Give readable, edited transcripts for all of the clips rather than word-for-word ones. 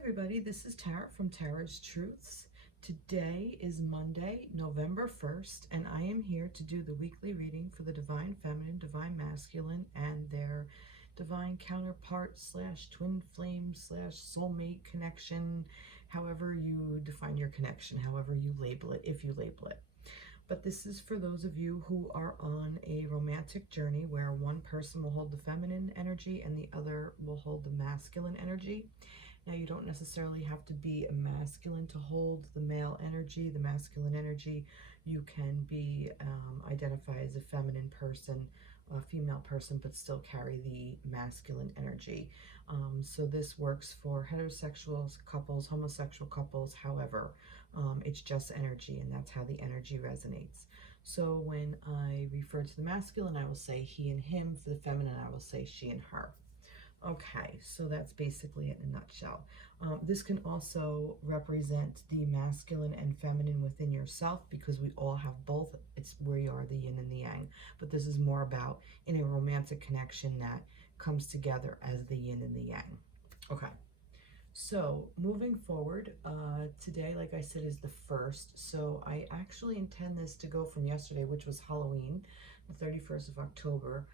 everybody, this is Tarot from Tarot's Truths. Today is Monday, November 1st, and I am here to do the weekly reading for the Divine Feminine, Divine Masculine, and their Divine Counterpart slash Twin Flame slash Soulmate connection, however you define your connection, however you label it, if you label it. But this is for those of you who are on a romantic journey where one person will hold the feminine energy and the other will hold the masculine energy. Now, you don't necessarily have to be a masculine to hold the male energy, the masculine energy. You can be identify as a feminine person, a female person, but still carry the masculine energy. So this works for heterosexual couples, homosexual couples, however. It's just energy, and that's how the energy resonates. So when I refer to the masculine, I will say he and him. For the feminine, I will say she and her. Okay, so that's basically it in a nutshell. This can also represent the masculine and feminine within yourself, because we all have both. It's where you are the yin and the yang. But this is more about in a romantic connection that comes together as the yin and the yang. Okay, so moving forward, today, like I said, is the 1st. So I actually intend this to go from yesterday, which was Halloween, the 31st of October,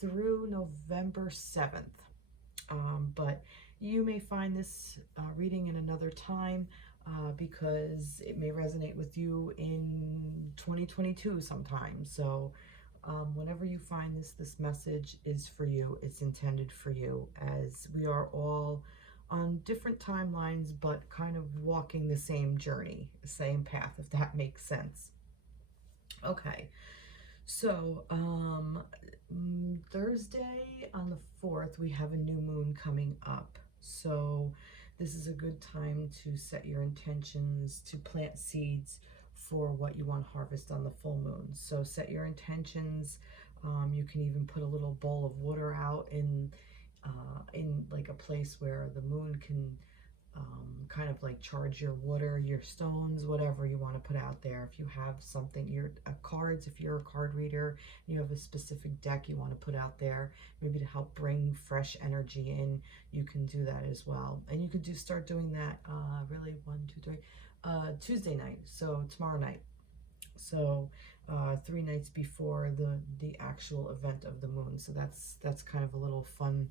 through November 7th. But you may find this reading in another time because it may resonate with you in 2022 sometime. So whenever you find this message is for you. It's intended for you, as we are all on different timelines, but kind of walking the same journey, the same path, if that makes sense. Okay. So, Thursday on the 4th, we have a new moon coming up. So this is a good time to set your intentions, to plant seeds for what you want to harvest on the full moon. So set your intentions. You can even put a little bowl of water out in like a place where the moon can kind of like charge your water, your stones, whatever you want to put out there. If you have something, your cards, if you're a card reader, you have a specific deck you want to put out there, maybe to help bring fresh energy in, you can do that as well. And you could start doing that really Tuesday night, so tomorrow night. So 3 nights before the actual event of the moon. So that's kind of a little fun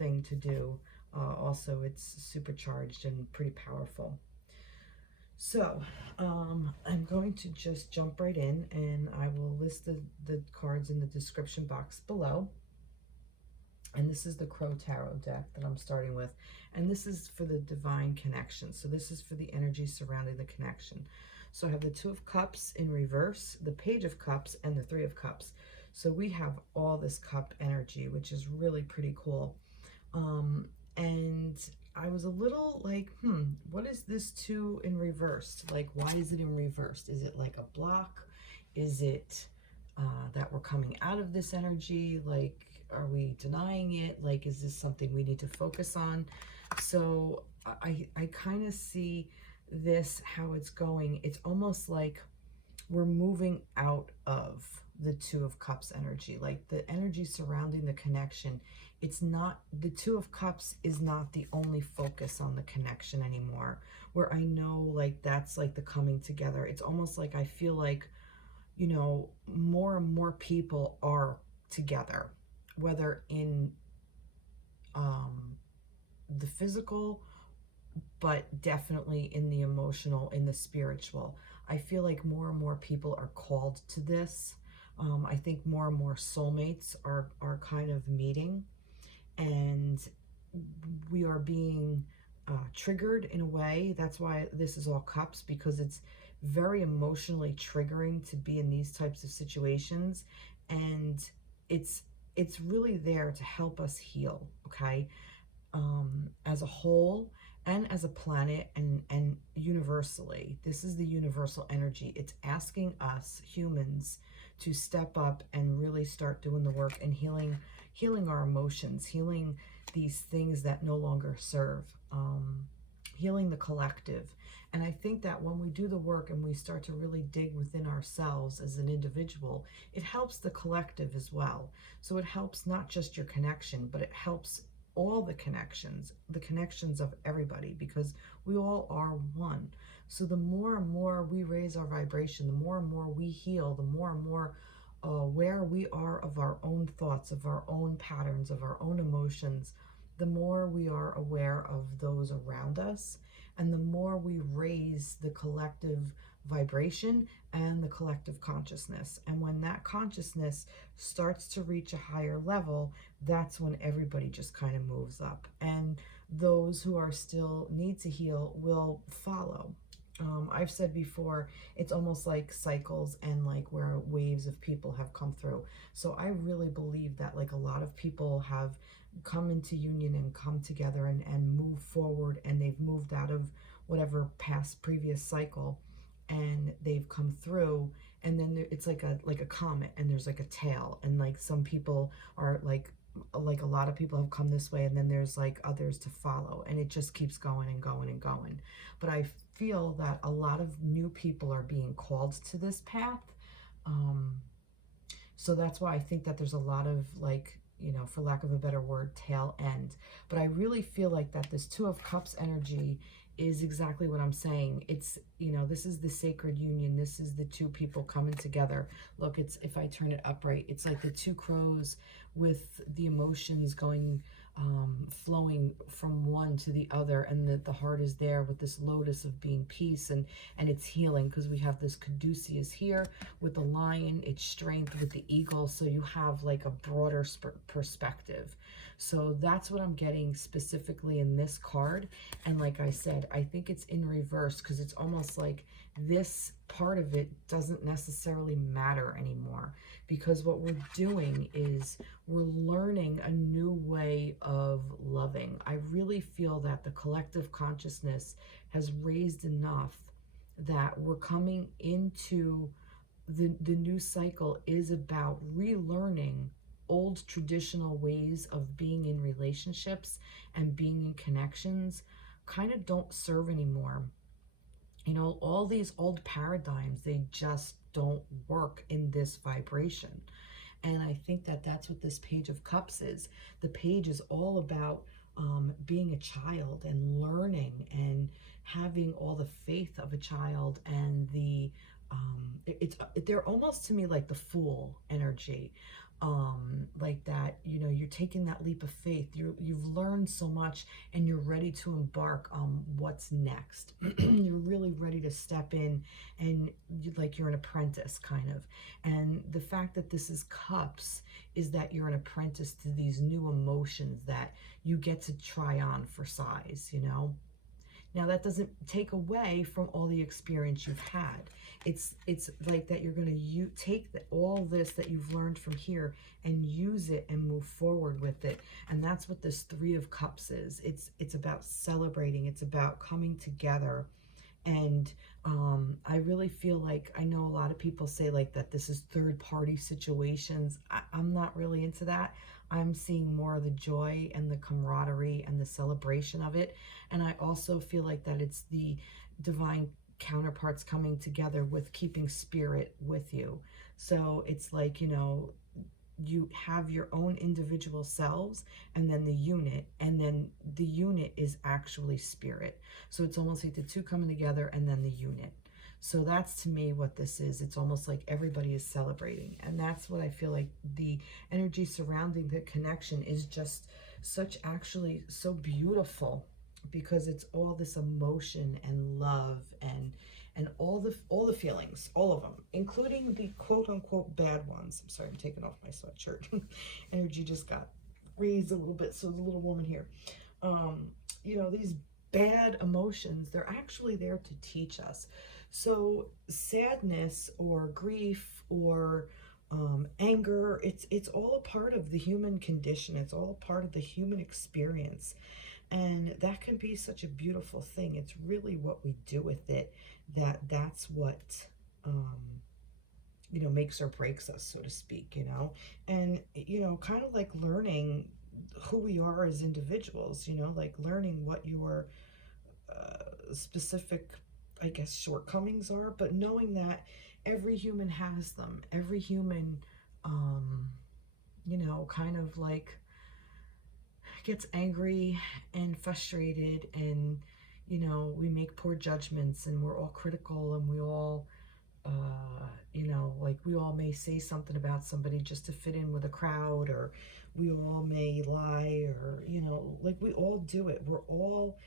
thing to do. Also, it's supercharged and pretty powerful. So I'm going to just jump right in, and I will list the cards in the description box below. And this is the Crow Tarot deck that I'm starting with. And this is for the divine connection. So this is for the energy surrounding the connection. So I have the 2 of Cups in reverse, the Page of Cups, and the 3 of Cups. So we have all this cup energy, which is really pretty cool. And I was a little like, what is this 2 in reverse? Like, why is it in reverse? Is it like a block? Is it that we're coming out of this energy? Like, are we denying it? Like, is this something we need to focus on? So I kind of see this, how it's going. It's almost like we're moving out of the 2 of Cups energy, like the energy surrounding the connection. It's not, the 2 of Cups is not the only focus on the connection anymore, where I know like that's like the coming together. It's almost like I feel like, you know, more and more people are together, whether in the physical, but definitely in the emotional, in the spiritual. I feel like more and more people are called to this. I think more and more soulmates are kind of meeting, and we are being triggered in a way. That's why this is all cups, because it's very emotionally triggering to be in these types of situations, and it's really there to help us heal, okay, as a whole and as a planet, and universally. This is the universal energy. It's asking us humans to step up and really start doing the work and healing our emotions, healing these things that no longer serve, healing the collective. And I think that when we do the work and we start to really dig within ourselves as an individual, it helps the collective as well. So it helps not just your connection, but it helps all the connections of everybody, because we all are one. So the more and more we raise our vibration, the more and more we heal, the more and more aware we are of our own thoughts, of our own patterns, of our own emotions, the more we are aware of those around us, and the more we raise the collective vibration and the collective consciousness. And when that consciousness starts to reach a higher level, that's when everybody just kind of moves up. And those who are still need to heal will follow. I've said before, it's almost like cycles and like where waves of people have come through. So I really believe that like a lot of people have come into union and come together and move forward, and they've moved out of whatever past previous cycle, and they've come through, and then it's like a comet, and there's like a tail, and like some people are like a lot of people have come this way, and then there's like others to follow, and it just keeps going and going and going. But I feel that a lot of new people are being called to this path. So that's why I think that there's a lot of like, you know, for lack of a better word, tail end. But I really feel like that this Two of Cups energy is exactly what I'm saying. It's, you know, this is the sacred union. This is the two people coming together. Look, it's, if I turn it upright, it's like the two crows with the emotions going, flowing from one to the other, and the heart is there with this lotus of being peace, and it's healing, because we have this caduceus here with the lion, it's strength with the eagle, so you have like a broader perspective. So that's what I'm getting specifically in this card. And like I said, I think it's in reverse, because it's almost like this part of it doesn't necessarily matter anymore, because what we're doing is we're learning a new way of loving. I really feel that the collective consciousness has raised enough that we're coming into the new cycle is about relearning old traditional ways of being in relationships and being in connections kind of don't serve anymore. You know, all these old paradigms, they just don't work in this vibration. And I think that that's what this Page of Cups is. The page is all about being a child and learning and having all the faith of a child, and the they're almost to me like the Fool energy, like that, you know, you're taking that leap of faith, you've learned so much, and you're ready to embark on what's next. You're really ready to step in, and like you're an apprentice kind of. And the fact that this is cups is that you're an apprentice to these new emotions that you get to try on for size, you know. Now that doesn't take away from all the experience you've had. It's like that you're going to take all this that you've learned from here and use it and move forward with it. And that's what this Three of Cups is. It's about celebrating. It's about coming together. And I really feel like, I know a lot of people say like that this is third party situations. I'm not really into that. I'm seeing more of the joy and the camaraderie and the celebration of it. And I also feel like that it's the divine counterparts coming together with keeping spirit with you. So it's like, you know, you have your own individual selves, and then the unit, and then the unit is actually spirit. So it's almost like the two coming together and then the unit. So that's to me what this is. It's almost like everybody is celebrating, and that's what I feel like the energy surrounding the connection is just such, actually so beautiful, because it's all this emotion and love and all the feelings, all of them, including the quote-unquote bad ones. I'm sorry, I'm taking off my sweatshirt. Energy just got raised a little bit, so the little woman here. You know, these bad emotions, they're actually there to teach us. So sadness or grief or anger, it's all a part of the human condition. It's all a part of the human experience. And that can be such a beautiful thing. It's really what we do with it that's what, you know, makes or breaks us, so to speak, you know. And, you know, kind of like learning who we are as individuals, you know, like learning what your specific, I guess, shortcomings are, but knowing that every human has them. Every human, you know, kind of like gets angry and frustrated, and you know, we make poor judgments, and we're all critical, and we all you know, like we all may say something about somebody just to fit in with a crowd, or we all may lie, or you know, like we all do it. We're all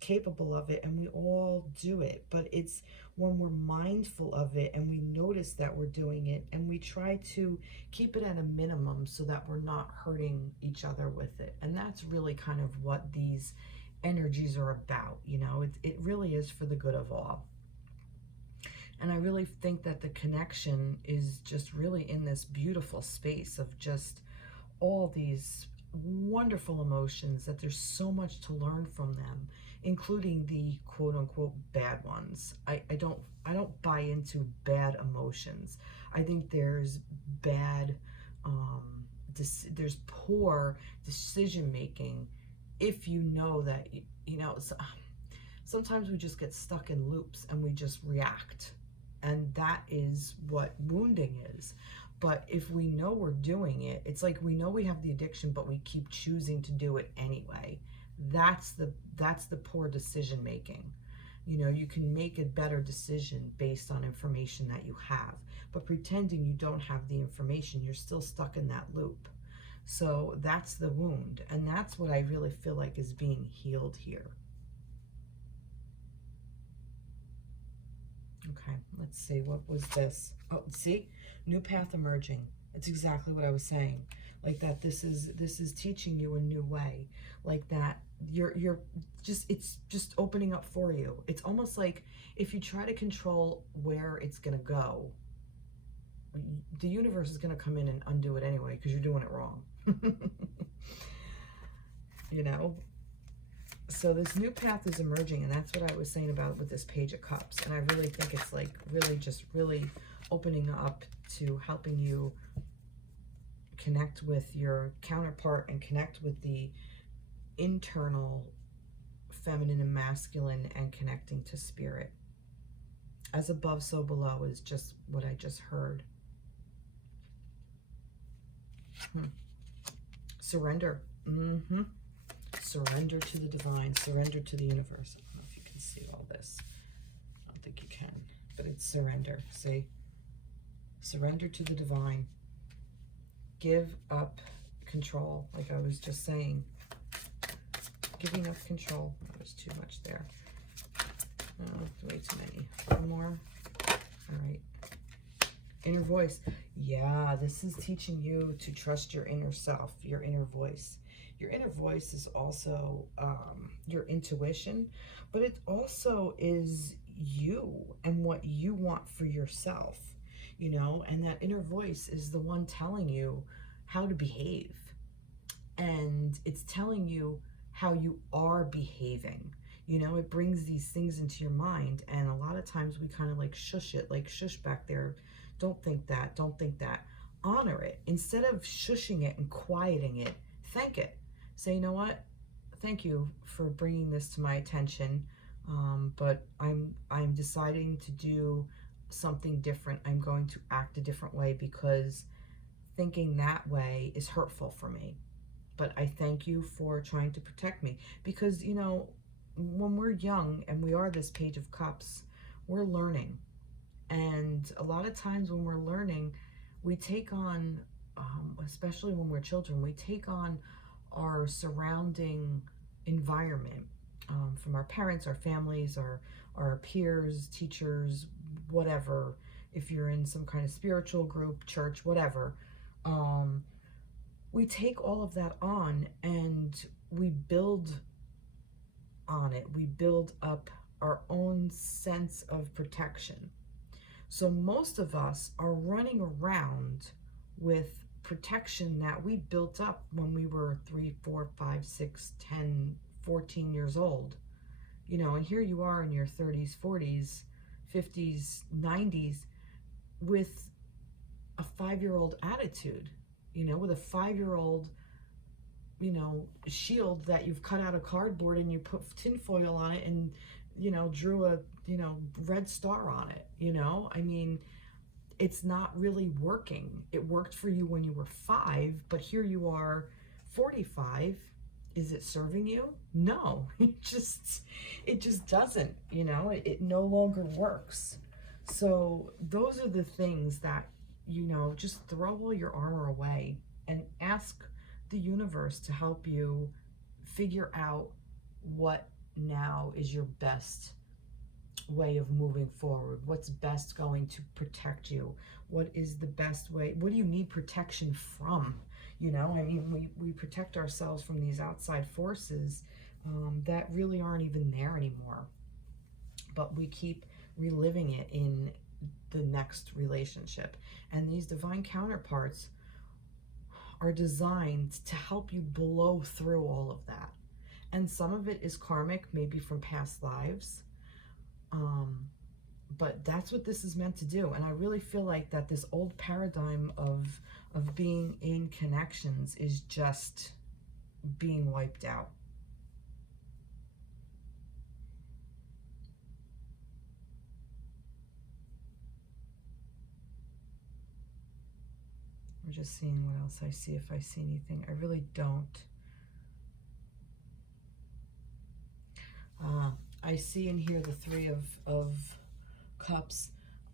capable of it, and we all do it. But it's when we're mindful of it and we notice that we're doing it, and we try to keep it at a minimum so that we're not hurting each other with it. And that's really kind of what these energies are about. You know, it really is for the good of all. And I really think that the connection is just really in this beautiful space of just all these wonderful emotions, that there's so much to learn from them, including the quote unquote bad ones. I don't buy into bad emotions. I think there's bad there's poor decision making if you know that you know, sometimes we just get stuck in loops and we just react. And that is what wounding is. But if we know we're doing it, it's like we know we have the addiction, but we keep choosing to do it anyway. That's the poor decision making. You know, you can make a better decision based on information that you have. But pretending you don't have the information, you're still stuck in that loop. So that's the wound. And that's what I really feel like is being healed here. Okay, let's see, what was this? Oh, see, new path emerging. It's exactly what I was saying. Like that, this is teaching you a new way. Like that, you're just, it's just opening up for you. It's almost like if you try to control where it's gonna go, the universe is gonna come in and undo it anyway because you're doing it wrong. You know. So this new path is emerging, and that's what I was saying about with this Page of Cups. And I really think it's like really just really opening up to helping you connect with your counterpart and connect with the internal feminine and masculine, and connecting to spirit. As above, so below is just what I just heard. Surrender. Surrender to the divine, surrender to the universe. I don't know if you can see all this. I don't think you can, but it's surrender. See? Surrender to the divine. Give up control, like I was just saying. Giving up control. That was too much there. Oh, way too many. One more. All right. Inner voice. Yeah, this is teaching you to trust your inner self, your inner voice. Your inner voice is also your intuition, but it also is you and what you want for yourself, you know, and that inner voice is the one telling you how to behave, and it's telling you how you are behaving. You know, it brings these things into your mind, and a lot of times we kind of like shush it, like shush back there. Don't think that, don't think that. Honor it. Instead of shushing it and quieting it, thank it. Say, you know what? Thank you for bringing this to my attention, but I'm deciding to do something different. I'm going to act a different way because thinking that way is hurtful for me. But I thank you for trying to protect me, because, you know, when we're young and we are this Page of Cups, we're learning. And a lot of times when we're learning, we take on, especially when we're children, we take on our surrounding environment from our parents, our families, our peers, teachers, whatever. If you're in some kind of spiritual group, church, whatever, we take all of that on and we build on it. We build up our own sense of protection. So most of us are running around with protection that we built up when we were 3, 4, 5, 6, 10, 14 years old. You know, and here you are in your 30s, 40s, 50s, 90s with a 5-year-old attitude, you know, with a 5-year-old, you know, shield that you've cut out of cardboard and you put tinfoil on it and, you know, drew a, you know, red star on it, you know? I mean, it's not really working. It worked for you when you were 5, but here you are 45 Is it serving you? No, it just doesn't, you know, it no longer works. So those are the things that, you know, just throw all your armor away and ask the universe to help you figure out what now is your best way of moving forward. What's best going to protect you? What is the best way? What do you need protection from? You know, I mean, we protect ourselves from these outside forces that really aren't even there anymore. But we keep reliving it in the next relationship. And these divine counterparts are designed to help you blow through all of that. And some of it is karmic, maybe from past lives. But that's what this is meant to do. And I really feel like that this old paradigm of being in connections is just being wiped out. I'm just seeing what else I see, if I see anything. I really don't. I see in here the Three of Cups.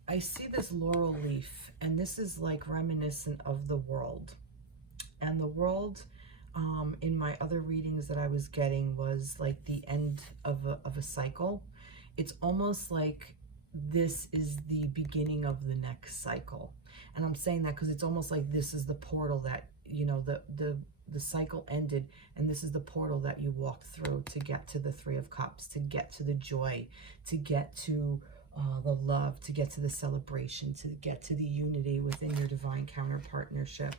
I see this laurel leaf, and this is like reminiscent of the world. And the world, in my other readings that I was getting, was like the end of a cycle. It's almost like this is the beginning of the next cycle. And I'm saying that because it's almost like this is the portal that, you know, the cycle ended, and this is the portal that you walked through to get to the Three of Cups, to get to the joy, to get to the love, to get to the celebration, to get to the unity within your divine counterpartnership,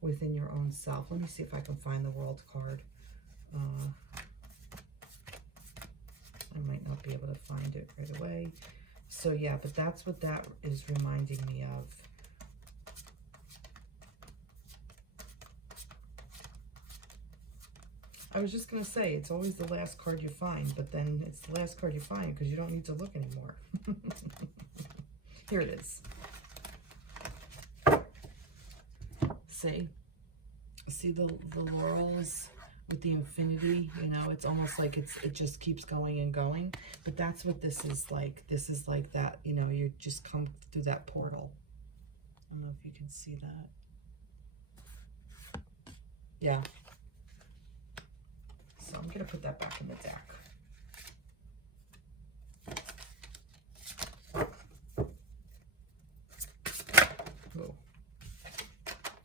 within your own self. Let me see if I can find the World card. I might not be able to find it right away. So yeah, but that's what that is reminding me of. I was just going to say, it's always the last card you find, but then it's the last card you find because you don't need to look anymore. Here it is. See the laurels with the infinity, you know, it's almost like it just keeps going and going. But that's what this is like. This is like that, you know, you just come through that portal. I don't know if you can see that. Yeah. So I'm going to put that back in the deck. Ooh.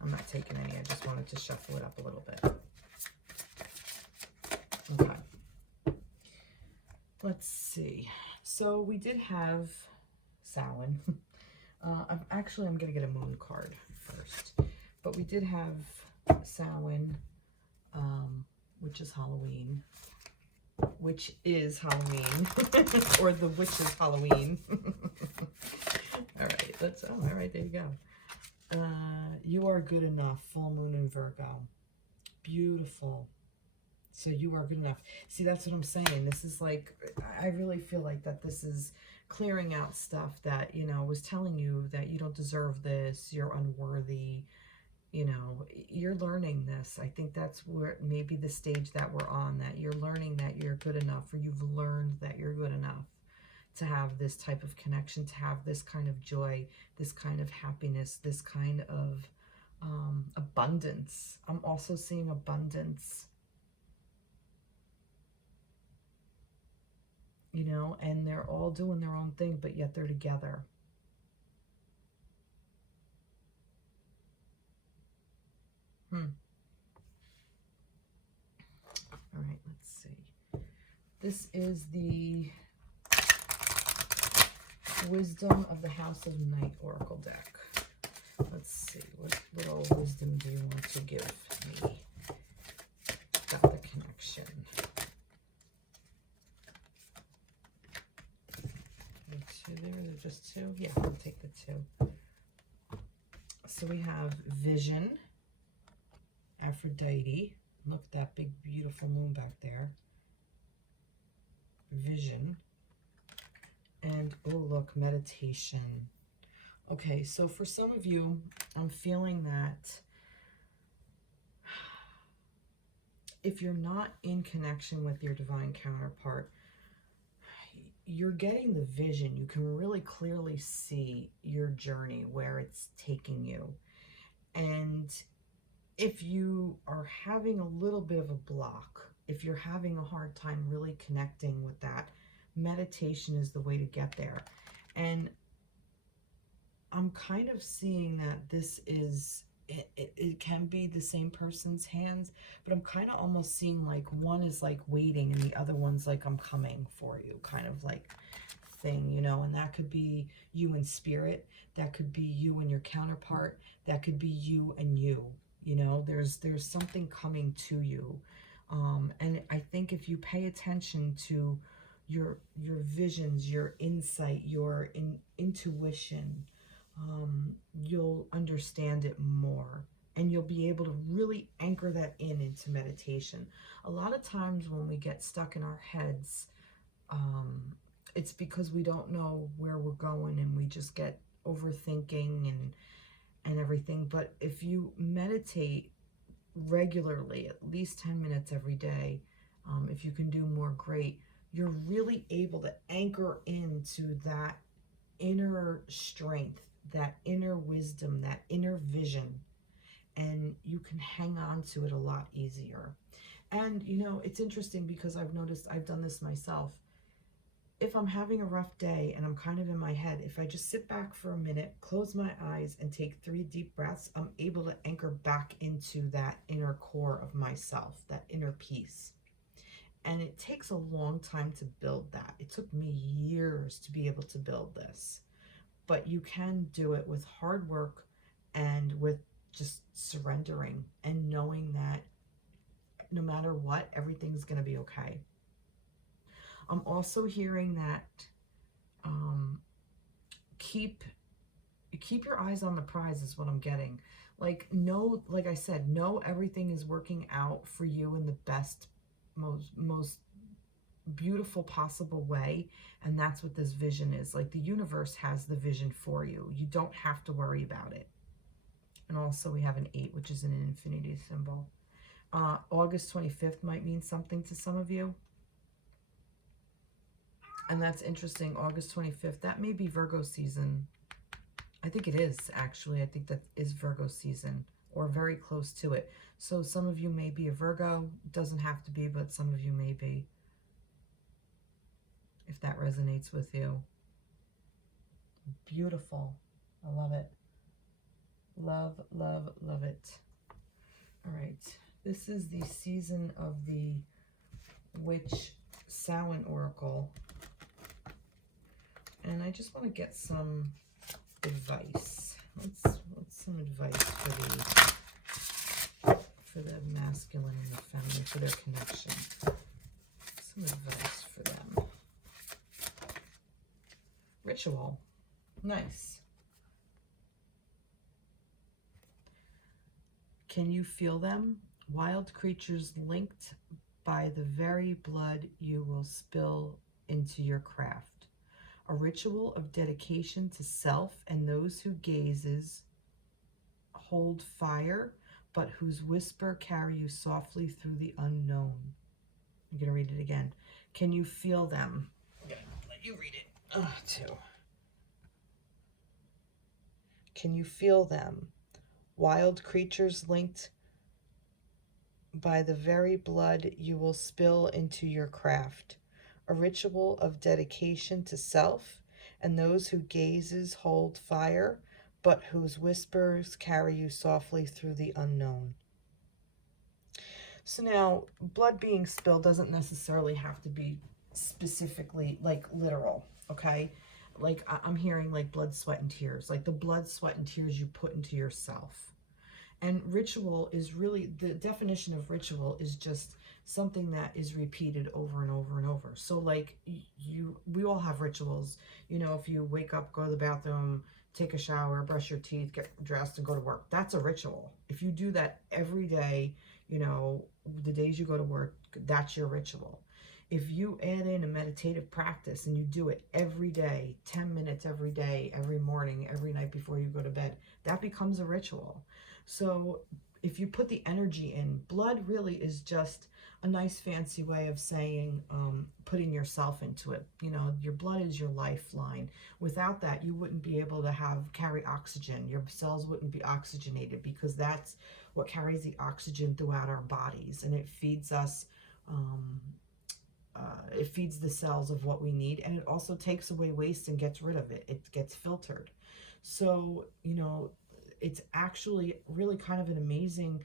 I'm not taking any. I just wanted to shuffle it up a little bit. Okay. Let's see. So we did have Samhain. I'm going to get a moon card first. But we did have Samhain, which is Halloween, or the witch's Halloween. All right, all right, there you go. You are good enough, full moon in Virgo. Beautiful. So you are good enough. See, that's what I'm saying. This is like, I really feel like that this is clearing out stuff that, you know, was telling you that you don't deserve this, you're unworthy. You know, you're learning this. I think that's where maybe the stage that we're on, that you're learning that you're good enough, or you've learned that you're good enough to have this type of connection, to have this kind of joy, this kind of happiness, this kind of abundance. I'm also seeing abundance, you know, and they're all doing their own thing, but yet they're together. All right, let's see. This is the Wisdom of the House of Night Oracle deck. Let's see, what little wisdom do you want to give me about the connection? Two there, they're just two? Yeah, I'll take the two. So we have Vision, Aphrodite. Look at that big, beautiful moon back there. Vision. And, oh, look, meditation. Okay, so for some of you, I'm feeling that if you're not in connection with your divine counterpart, you're getting the vision. You can really clearly see your journey, where it's taking you. And if you are having a little bit of a block, if you're having a hard time really connecting with that, meditation is the way to get there. And I'm kind of seeing that this is, it can be the same person's hands, but I'm kind of almost seeing like one is like waiting and the other one's like, I'm coming for you, kind of like thing, you know. And that could be you in spirit, that could be you and your counterpart, that could be you and you, you know. There's something coming to you. And I think if you pay attention to your visions, your insight, your intuition, you'll understand it more, and you'll be able to really anchor that into meditation. A lot of times when we get stuck in our heads, it's because we don't know where we're going, and we just get overthinking and everything. But if you meditate regularly, at least 10 minutes every day, if you can do more, great. You're really able to anchor into that inner strength, that inner wisdom, that inner vision, and you can hang on to it a lot easier. And you know, it's interesting because I've noticed, I've done this myself. If I'm having a rough day and I'm kind of in my head, if I just sit back for a minute, close my eyes, and take 3 deep breaths, I'm able to anchor back into that inner core of myself, that inner peace. And it takes a long time to build that. It took me years to be able to build this. But you can do it with hard work and with just surrendering and knowing that no matter what, everything's going to be okay. I'm also hearing that keep your eyes on the prize is what I'm getting. Like, know, like I said, know everything is working out for you in the best, most beautiful possible way. And that's what this vision is. Like, the universe has the vision for you. You don't have to worry about it. And also we have an 8, which is an infinity symbol. August 25th might mean something to some of you. And that's interesting. August 25th, that may be Virgo season. I think it is, actually. I think that is Virgo season, or very close to it. So some of you may be a Virgo. It doesn't have to be, but some of you may be, if that resonates with you. Beautiful. I love it. Love, love, love it. All right. This is the season of the witch Samhain Oracle. And I just want to get some advice. What's some advice for the masculine and the feminine, for their connection? Some advice for them. Ritual. Nice. Can you feel them? Wild creatures linked by the very blood you will spill into your craft. A ritual of dedication to self and those who gazes hold fire, but whose whisper carry you softly through the unknown. I'm going to read it again. Can you feel them? I'm going to let you read it too. Can you feel them? Wild creatures linked by the very blood you will spill into your craft. A ritual of dedication to self, and those who gazes hold fire, but whose whispers carry you softly through the unknown. So now, blood being spilled doesn't necessarily have to be specifically like literal, okay? Like I'm hearing like blood, sweat, and tears, like the blood, sweat, and tears you put into yourself. And ritual is really, the definition of ritual is just something that is repeated over and over and over. So like we all have rituals. You know, if you wake up, go to the bathroom, take a shower, brush your teeth, get dressed, and go to work, that's a ritual. If you do that every day, you know, the days you go to work, that's your ritual. If you add in a meditative practice and you do it every day, 10 minutes every day, every morning, every night before you go to bed, that becomes a ritual. So if you put the energy in, blood really is just a nice fancy way of saying putting yourself into it. You know, your blood is your lifeline. Without that, you wouldn't be able to carry oxygen. Your cells wouldn't be oxygenated, because that's what carries the oxygen throughout our bodies, and it feeds us. It feeds the cells of what we need, and it also takes away waste and gets rid of it. It gets filtered. So, you know, it's actually really kind of an amazing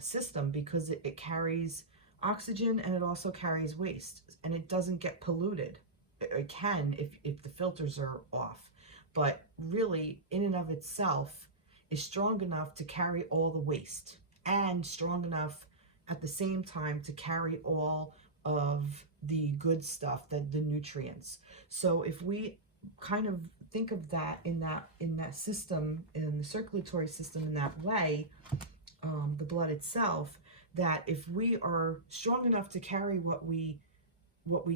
system, because it carries oxygen and it also carries waste, and it doesn't get polluted. It can if the filters are off, but really in and of itself is strong enough to carry all the waste, and strong enough at the same time to carry all of the good stuff, the nutrients. So if we kind of think of that in that system, in the circulatory system, in that way, the blood itself, that if we are strong enough to carry what we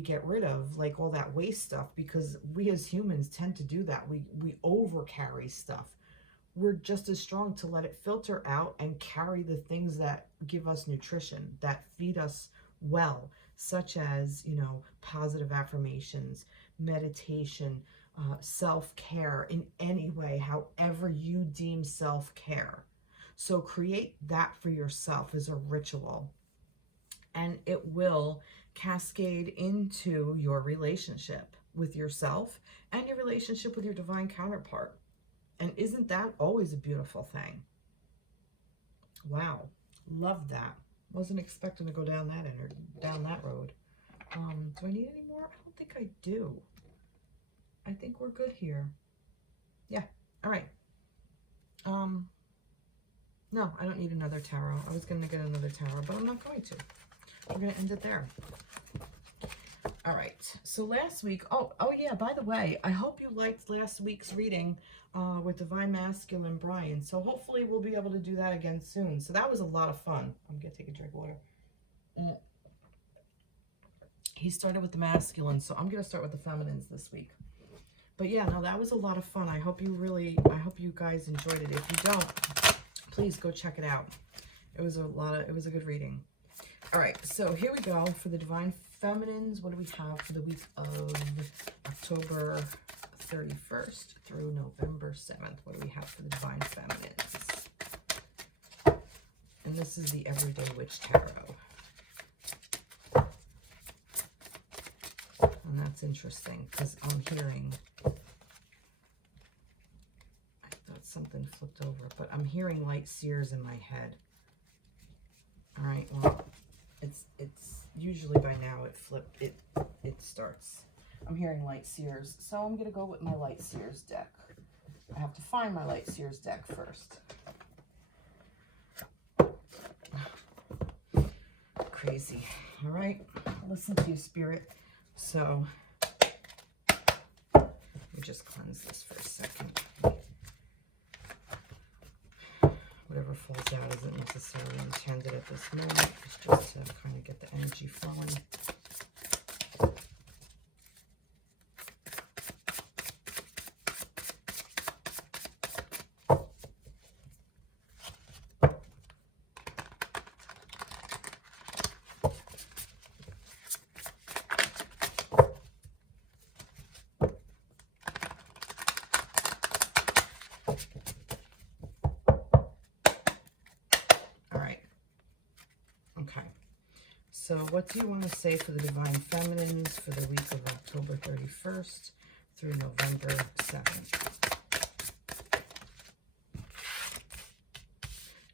get rid of, like all that waste stuff, because we as humans tend to do that, we over carry stuff, we're just as strong to let it filter out and carry the things that give us nutrition, that feed us well, such as, you know, positive affirmations, meditation, self-care in any way, however you deem self-care. So create that for yourself as a ritual, and it will cascade into your relationship with yourself and your relationship with your divine counterpart. And isn't that always a beautiful thing? Wow, love that. Wasn't expecting to go down that road. Do I need any more? I don't think I do. I think we're good here. Yeah. All right. No, I don't need another tarot. I was going to get another tarot, but I'm not going to. We're going to end it there. All right. So last week, oh yeah, by the way, I hope you liked last week's reading with Divine Masculine Brian. So hopefully we'll be able to do that again soon. So that was a lot of fun. I'm going to take a drink of water. He started with the masculine, so I'm going to start with the feminines this week. But yeah, no, that was a lot of fun. I hope you guys enjoyed it. If you don't, please go check it out. It was a good reading. All right, so here we go for the Divine Feminines. What do we have for the week of October 31st through November 7th? What do we have for the Divine Feminines? And this is the Everyday Witch Tarot. And that's interesting, because I'm hearing, I thought something flipped over, but I'm hearing light seers in my head. All right, well, it's usually by now it starts. I'm hearing light seers, so I'm gonna go with my light seers deck. I have to find my light seers deck first. Crazy. All right, listen to you, Spirit. So let me just cleanse this for a second. Whatever falls out isn't necessarily intended at this moment. It's just to kind of get the energy flowing. So what do you want to say for the Divine Feminines for the week of October 31st through November 7th?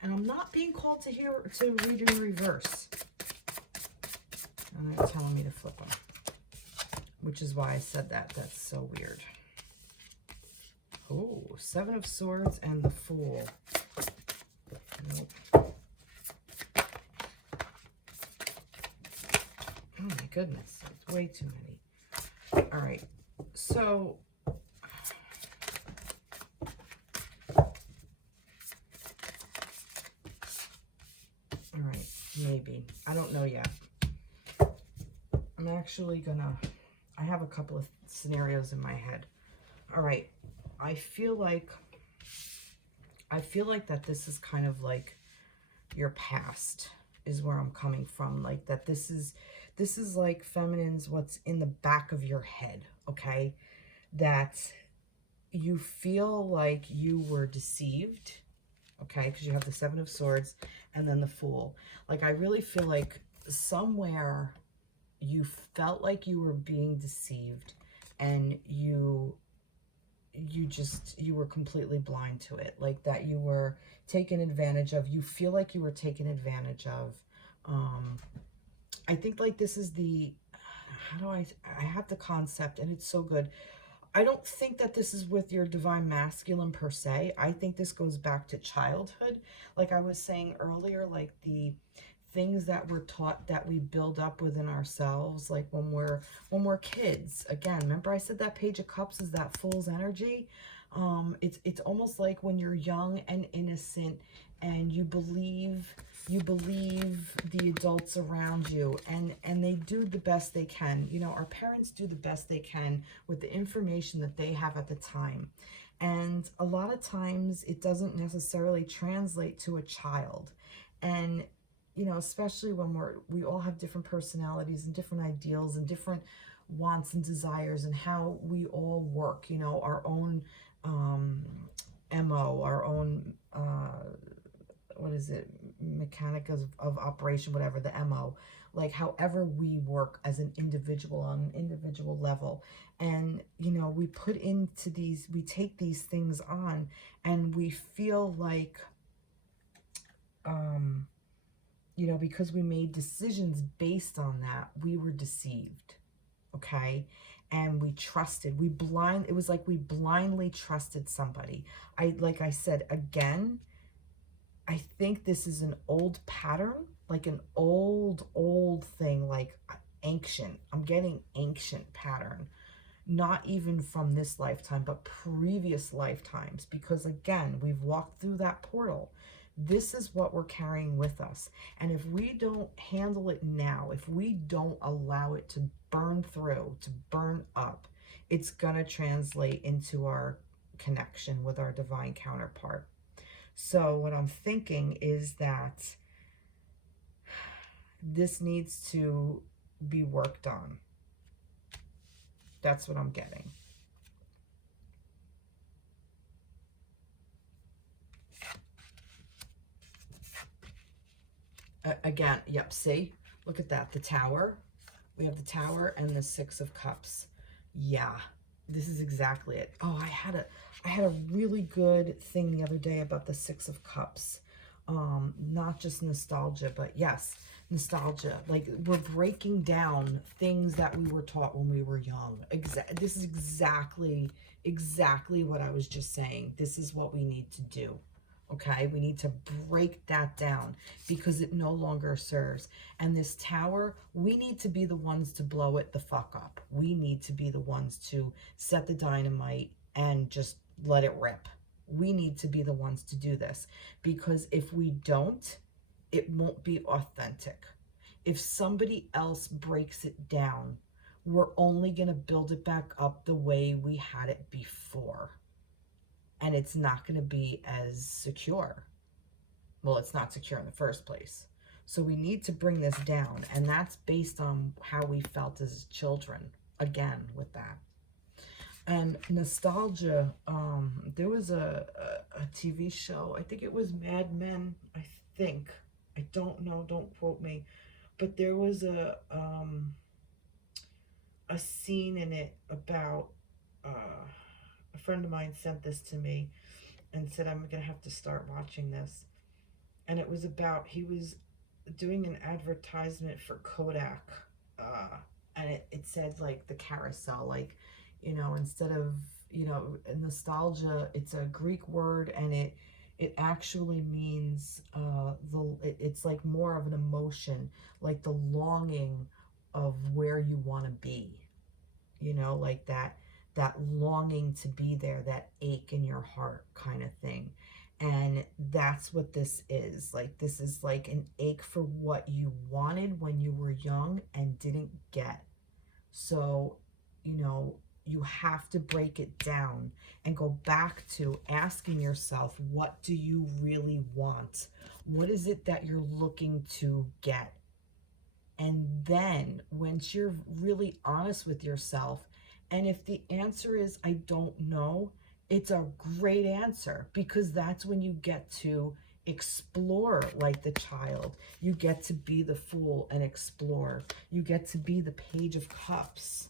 And I'm not being called to read in reverse. And they're telling me to flip them, which is why I said that. That's so weird. Oh, Seven of Swords and the Fool. Nope. Oh my goodness, it's way too many. All right, so all right, maybe. I don't know yet. I'm actually gonna, I have a couple of scenarios in my head. All right, I feel like that this is kind of like your past. is where I'm coming from. Like that this is like feminines, what's in the back of your head, okay? That you feel like you were deceived, okay? Because you have the Seven of Swords and then the Fool. Like I really feel like somewhere you felt like you were being deceived, and you were completely blind to it, like that you were taken advantage of. You feel like you were taken advantage of. I think like this is the, how do I have the concept, and it's so good. I don't think that this is with your divine masculine per se. I think this goes back to childhood. Like I was saying earlier, like the things that we're taught that we build up within ourselves, like when we're kids. Again, remember I said that Page of Cups is that Fool's energy. It's almost like when you're young and innocent, and you believe the adults around you, and they do the best they can. You know, our parents do the best they can with the information that they have at the time. And a lot of times it doesn't necessarily translate to a child. And you know, especially when we all have different personalities and different ideals and different wants and desires, and how we all work, you know, our own MO, our own what is it, mechanic of operation, whatever the MO, like however we work as an individual on an individual level. And you know, we take these things on, and we feel like you know, because we made decisions based on that, we were deceived, okay? And we trusted, it was like we blindly trusted somebody. Like I said, again, I think this is an old pattern, like an old thing, like ancient. I'm getting ancient pattern, not even from this lifetime, but previous lifetimes, because again, we've walked through that portal. This is what we're carrying with us. And if we don't handle it now, if we don't allow it to burn through, to burn up, it's going to translate into our connection with our divine counterpart. So what I'm thinking is that this needs to be worked on. That's what I'm getting. Again, yep, see? Look at that, the Tower. We have the Tower and the Six of Cups. Yeah, this is exactly it. Oh, I had a really good thing the other day about the Six of Cups. Not just nostalgia, but yes, nostalgia. Like we're breaking down things that we were taught when we were young. This is exactly what I was just saying. This is what we need to do. Okay, we need to break that down because it no longer serves. And this Tower, we need to be the ones to blow it the fuck up. We need to be the ones to set the dynamite and just let it rip. We need to be the ones to do this, because if we don't, it won't be authentic. If somebody else breaks it down, we're only going to build it back up the way we had it before. And it's not going to be as secure. Well, it's not secure in the first place. So we need to bring this down. And that's based on how we felt as children. Again, with that. And nostalgia, there was a TV show. I think it was Mad Men, I think. I don't know. Don't quote me. But there was a scene in it about... a friend of mine sent this to me and said, I'm going to have to start watching this. And it was about, he was doing an advertisement for Kodak. And it said like the carousel, like, you know, instead of, you know, nostalgia, it's a Greek word, and it actually means, it's like more of an emotion, like the longing of where you want to be, you know, like that longing to be there, that ache in your heart kind of thing. And that's what this is. Like, this is like an ache for what you wanted when you were young and didn't get. So, you know, you have to break it down and go back to asking yourself, what do you really want? What is it that you're looking to get? And then once you're really honest with yourself, and if the answer is, I don't know, it's a great answer, because that's when you get to explore like the child. You get to be the fool and explore. You get to be the Page of Cups,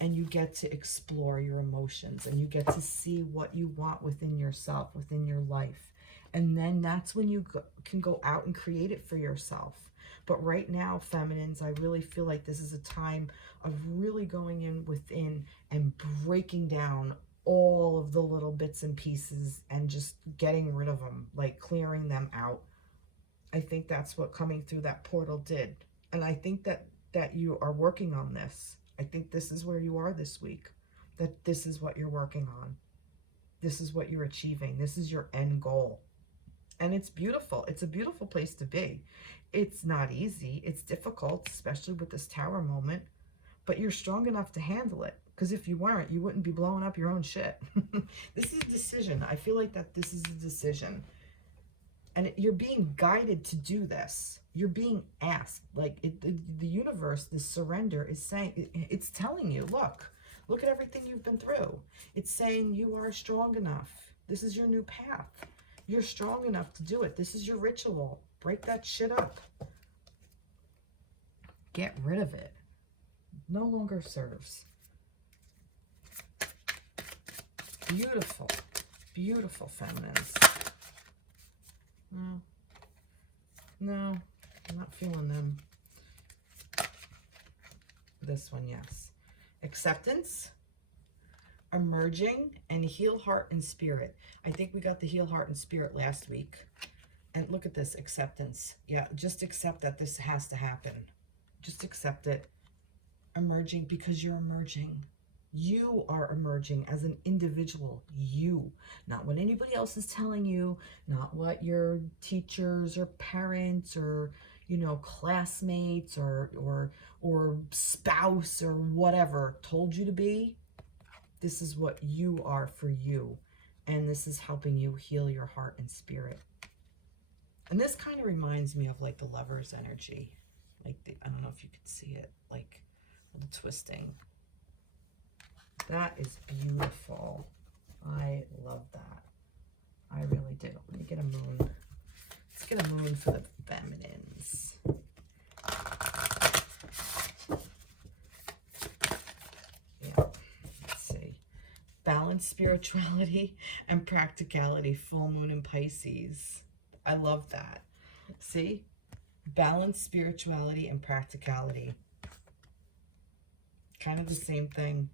and you get to explore your emotions, and you get to see what you want within yourself, within your life. And then that's when you can go out and create it for yourself. But right now, feminines, I really feel like this is a time of really going in within and breaking down all of the little bits and pieces and just getting rid of them, like clearing them out. I think that's what coming through that portal did. And I think that you are working on this. I think this is where you are this week, that this is what you're working on. This is what you're achieving. This is your end goal. And it's beautiful. It's a beautiful place to be. It's not easy. It's difficult, especially with this Tower moment. But you're strong enough to handle it. Because if you weren't, you wouldn't be blowing up your own shit. This is a decision. I feel like that this is a decision. And you're being guided to do this. You're being asked. Like the universe, this surrender is saying, it's telling you, look at everything you've been through. It's saying you are strong enough. This is your new path. You're strong enough to do it. This is your ritual. Break that shit up. Get rid of it. No longer serves. Beautiful, beautiful feminines. No, I'm not feeling them. This one, yes. Acceptance, emerging, and heal heart and spirit. I think we got the heal heart and spirit last week. And look at this, acceptance. Yeah, just accept that this has to happen. Just accept it. Emerging, because you're emerging. You are emerging as an individual. You. Not what anybody else is telling you. Not what your teachers or parents or, you know, classmates or spouse or whatever told you to be. This is what you are for you. And this is helping you heal your heart and spirit. And this kind of reminds me of like the Lover's energy. Like, I don't know if you could see it, like a little twisting. That is beautiful. I love that. I really do. Let me get a moon. Let's get a moon for the feminines. Yeah, let's see. Balance, spirituality, and practicality. Full moon in Pisces. I love that. See? Balance, spirituality, and practicality. Kind of the same thing.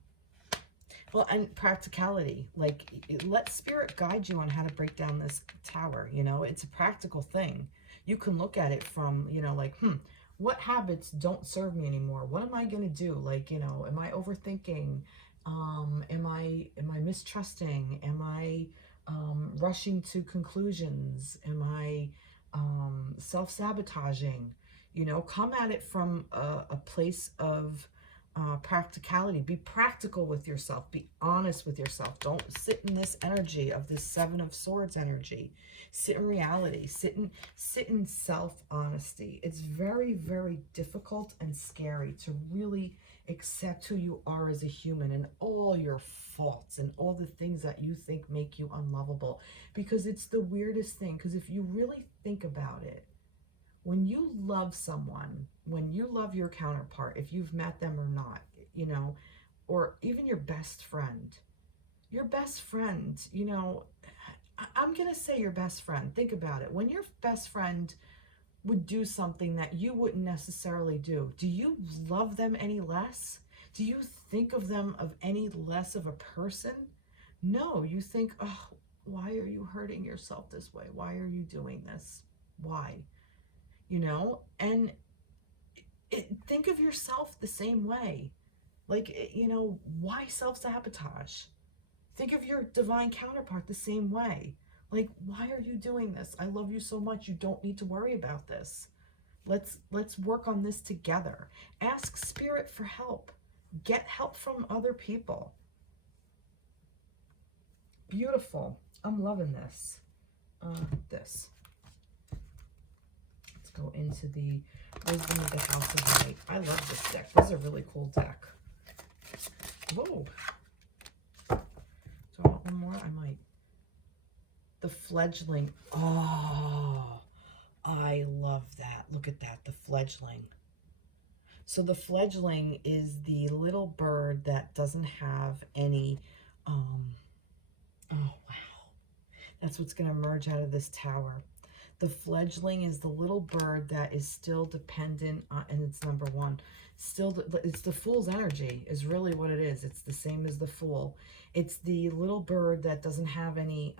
Well, and practicality, like, let spirit guide you on how to break down this tower, you know? It's a practical thing. You can look at it from, you know, like, what habits don't serve me anymore? What am I going to do? Like, you know, am I overthinking? Am I mistrusting? Am I rushing to conclusions? Am I self-sabotaging? You know, come at it from a place of practicality. Be practical with yourself. Be honest with yourself. Don't sit in this energy of this Seven of Swords energy. Sit in reality. Sit in self-honesty. It's very, very difficult and scary to really accept who you are as a human and all your faults and all the things that you think make you unlovable, because it's the weirdest thing. Because if you really think about it, when you love someone, when you love your counterpart, if you've met them or not, you know, or even your best friend, you know, I'm going to say your best friend. Think about it. When your best friend would do something that you wouldn't necessarily do, do you love them any less? Do you think of them of any less of a person? No, you think, oh, why are you hurting yourself this way? Why are you doing this? Why? You know, and think of yourself the same way. Like, you know, why self-sabotage? Think of your divine counterpart the same way. Like, why are you doing this? I love you so much. You don't need to worry about this. Let's work on this together. Ask spirit for help. Get help from other people. Beautiful. I'm loving this. This. Let's go into the Wisdom of the House of Light. I love this deck. This is a really cool deck. Whoa. Do I want one more? I might. The Fledgling. Oh, I love that. Look at that. The Fledgling. So the fledgling is the little bird that doesn't have any, oh wow, that's what's going to emerge out of this tower. The fledgling is the little bird that is still dependent on, and it's number one, it's the fool's energy is really what it is. It's the same as the fool. It's the little bird that doesn't have any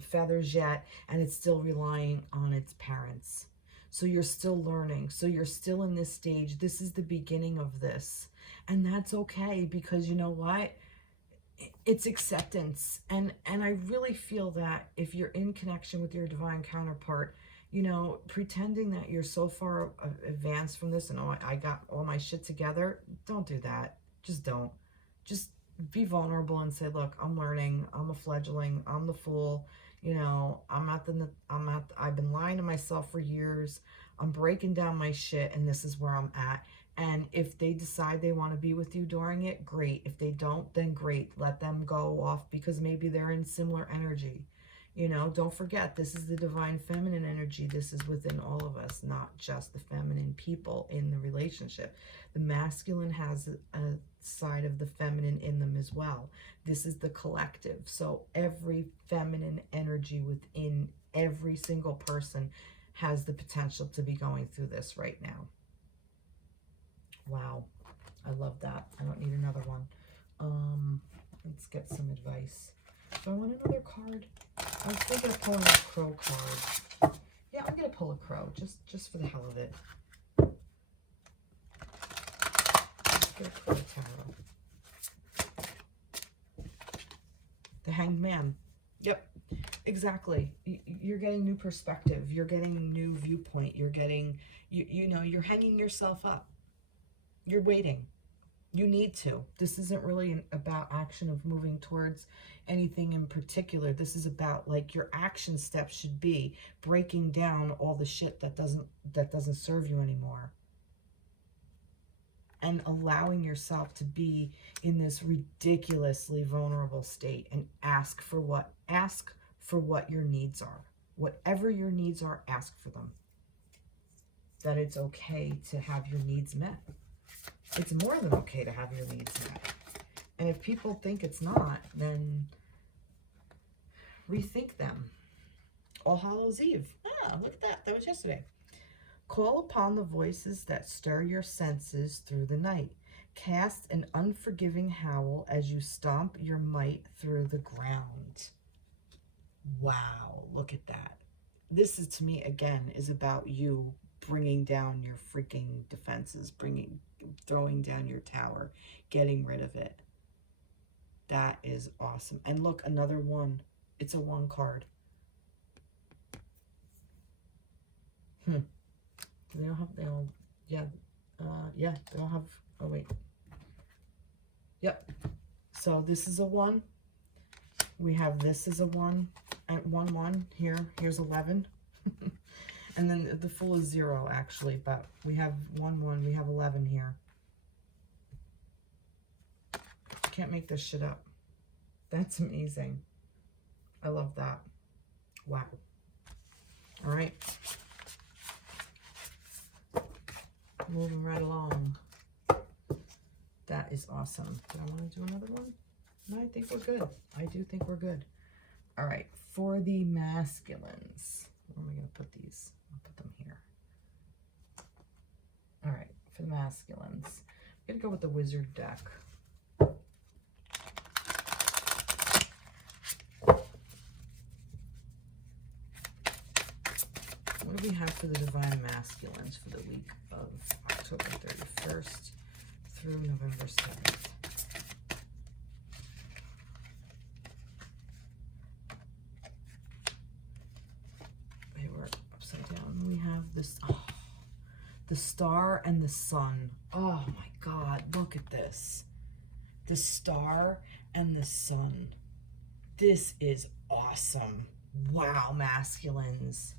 feathers yet, and it's still relying on its parents. So you're still learning. So you're still in this stage. This is the beginning of this. And that's okay, because you know what? It's acceptance. And I really feel that if you're in connection with your divine counterpart, you know, pretending that you're so far advanced from this and, oh, I got all my shit together, don't do that. Just don't. Just be vulnerable and say, look, I'm learning. I'm a fledgling. I'm the fool. You know, I've been lying to myself for years. I'm breaking down my shit, and this is where I'm at. And if they decide they want to be with you during it, great. If they don't, then great. Let them go off, because maybe they're in similar energy. You know, don't forget, this is the divine feminine energy. This is within all of us, not just the feminine people in the relationship. The masculine has a side of the feminine in them as well. This is the collective. So every feminine energy within every single person has the potential to be going through this right now. Wow. I love that. I don't need another one. Let's get some advice. Do I want another card? I was thinking of pulling a crow card. Yeah, I'm going to pull a crow, just for the hell of it. Let's get a crow tarot. The Hanged Man. Yep, exactly. You're getting new perspective. You're getting new viewpoint. You're getting, you know, you're hanging yourself up. You're waiting. You need to. This isn't really about action of moving towards anything in particular. This is about, like, your action steps should be breaking down all the shit that doesn't serve you anymore. And allowing yourself to be in this ridiculously vulnerable state and ask for what your needs are. Whatever your needs are, ask for them. That it's okay to have your needs met. It's more than okay to have your needs met. And if people think it's not, then rethink them. All Hallows Eve. Ah, look at that. That was yesterday. Call upon the voices that stir your senses through the night. Cast an unforgiving howl as you stomp your might through the ground. Wow, look at that. This is, to me, again, is about you bringing down your freaking defenses, throwing down your tower, getting rid of it. That is awesome. And look, another one. It's a one card. They all have, yeah, they all have, oh wait. Yep. So this is a 1. We have this as a 1, and 1, 1. Here's 11. And then the Fool is 0, actually, but we have 1, 1. We have 11 here. Can't make this shit up. That's amazing. I love that. Wow. All right. Moving right along. That is awesome. Do I want to do another one? No, I think we're good. I do think we're good. All right. For the masculines. Where am I going to put these? I'll put them here. All right. For the masculines. I'm going to go with the wizard deck. What do we have for the divine masculines for the week of October 31st through November 7th? They were upside down. We have this, oh, the star and the sun. Oh my God, look at this. The star and the sun. This is awesome. Wow, masculines.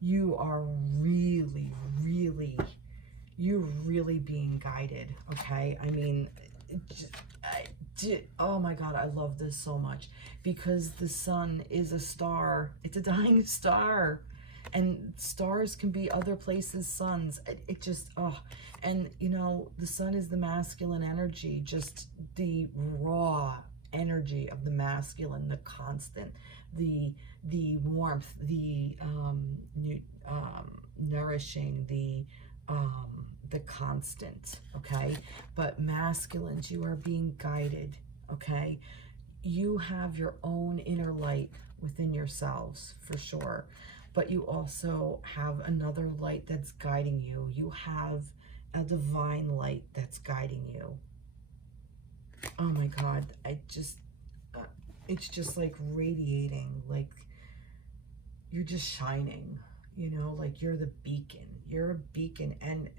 You are really, really, you're really being guided, okay? I mean, oh my God, I love this so much because the sun is a star. It's a dying star. And stars can be other places' suns. It just, oh. And, you know, the sun is the masculine energy, just the raw energy of the masculine, the constant, the warmth, the nourishing, the constant, okay? But masculines, you are being guided, okay? You have your own inner light within yourselves, for sure. But you also have another light that's guiding you. You have a divine light that's guiding you. Oh my God, it's just like radiating, like you're just shining, you know, like you're the beacon. You're a beacon. And,